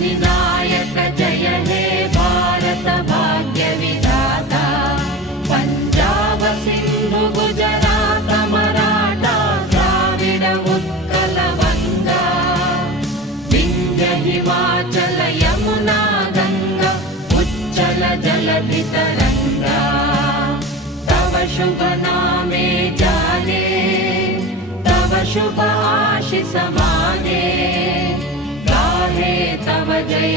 विनायक जय हे भारत भाग्य विधाता पंजाब सिंधु गुजरात मराठा द्राविड उत्कल गंगा विंध्य हिमाचल यमुना गंगा उच्चल जलधि तरंगा तव शुभ नामे जाने तव शुभ आशीष माने गाहे तव जय